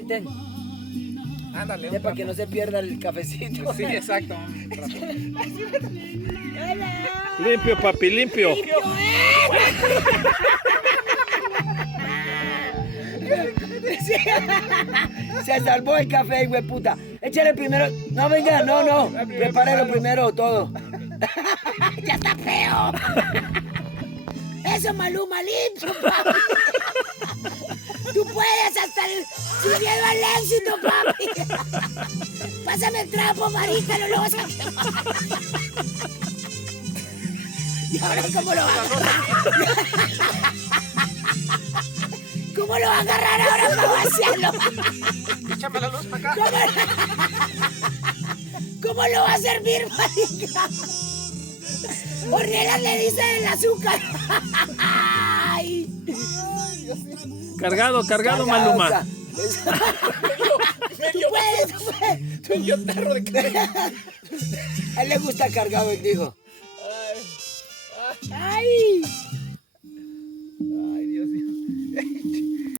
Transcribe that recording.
Ten. Ándale. Para que no se pierda el cafecito. Sí, exacto. Limpio, papi, limpio. Se salvó el café, güey puta. Échale primero. No, venga, no. Prepárelo primero todo. Ya está feo. Eso, Maluma, limpio, papi. Tú puedes hasta sin miedo al éxito, papi. Pásame el trapo, marica, no lo vas a quemar. ¿Y ahora cómo lo va a agarrar? ¿Cómo lo va a agarrar ahora para vaciarlo? Échame la luz para acá. ¿Cómo lo va a servir, marica? Ornelas le dice el azúcar. Ay. Cargado, Maluma. O sea, Medio tarro de café. a él le gusta cargado, él dijo. Ay.